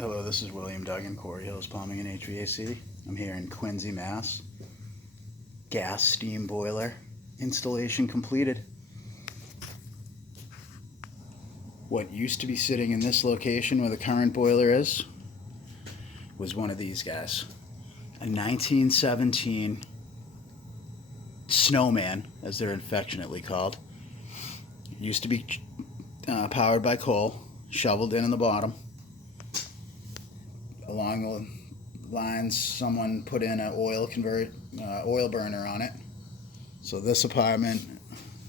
Hello, this is William Duggan, Quarry Hills Plumbing and HVAC. I'm here in Quincy, Mass. Gas steam boiler installation completed. What used to be sitting in this location where the current boiler is was one of these guys. A 1917 snowman, as they're affectionately called. It used to be powered by coal, shoveled in the bottom. Along the lines, someone put in an oil burner on it. So this apartment,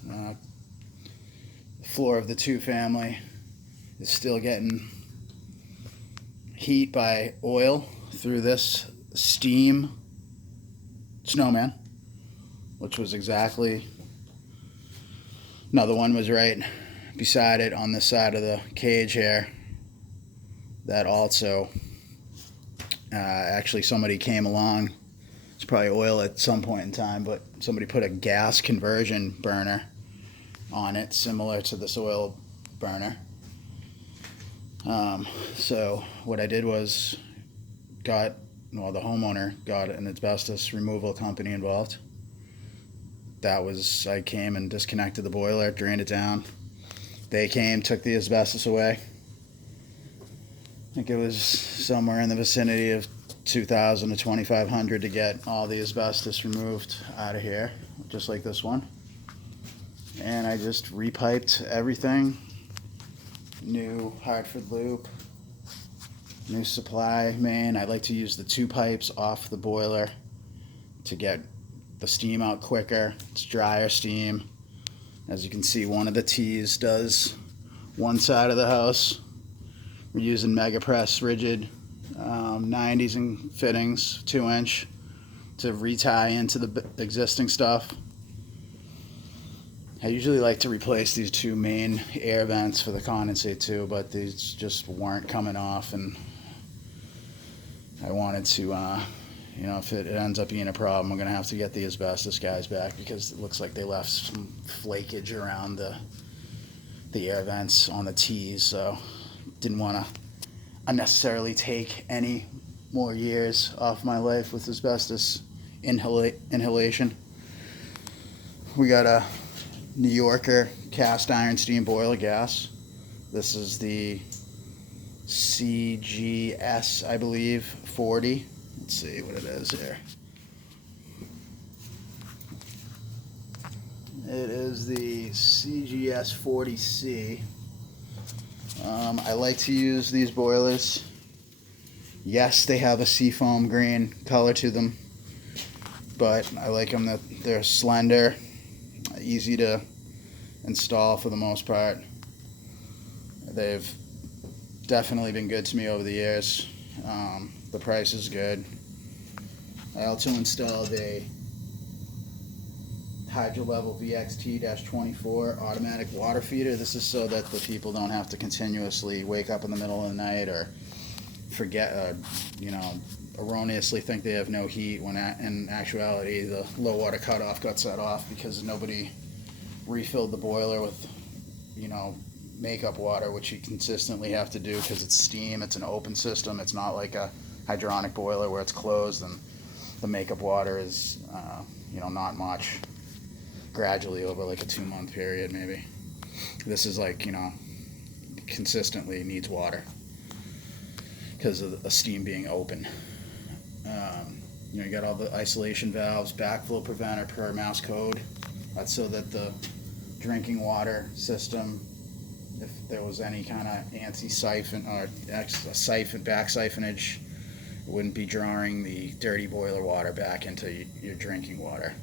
the floor of the two-family, is still getting heat by oil through this steam snowman, which was exactly, another one was right beside it on this side of the cage here. That also, actually somebody came along, it's probably oil at some point in time, but somebody put a gas conversion burner on it similar to this oil burner. So what I did was the homeowner got an asbestos removal company involved. I came and disconnected the boiler, drained it down. They came, took the asbestos away. I think it was somewhere in the vicinity of $2,000 to $2,500 to get all the asbestos removed out of here, just like this one. And I just repiped everything. New Hartford loop, new supply main. I like to use the two pipes off the boiler to get the steam out quicker. It's drier steam. As you can see, one of the T's does one side of the house. We're using MegaPress rigid 90s and fittings, 2-inch, to retie into the existing stuff. I usually like to replace these two main air vents for the condensate too, but these just weren't coming off, and I wanted to, if it ends up being a problem, I'm going to have to get the asbestos guys back, because it looks like they left some flakage around the air vents on the T's, so didn't want to unnecessarily take any more years off my life with asbestos inhalation. We got a Yorker cast iron steam boiler gas. This is the CGS, I believe, 40. Let's see what it is here. It is the CGS40C. I like to use these boilers. Yes, they have a seafoam green color to them, but I like them that they're slender, easy to install for the most part. They've definitely been good to me over the years. The price is good. I also installed a Hydro Level VXT-24 automatic water feeder. This is so that the people don't have to continuously wake up in the middle of the night or forget, erroneously think they have no heat, when in actuality the low water cutoff got set off because nobody refilled the boiler with, makeup water, which you consistently have to do because it's steam, it's an open system, it's not like a hydronic boiler where it's closed and the makeup water is, not much, gradually over like a 2-month period maybe. This is like, consistently needs water because of the steam being open. You got all the isolation valves, backflow preventer per Mass code. That's so that the drinking water system, if there was any kind of anti-siphon or back siphonage, it wouldn't be drawing the dirty boiler water back into your drinking water.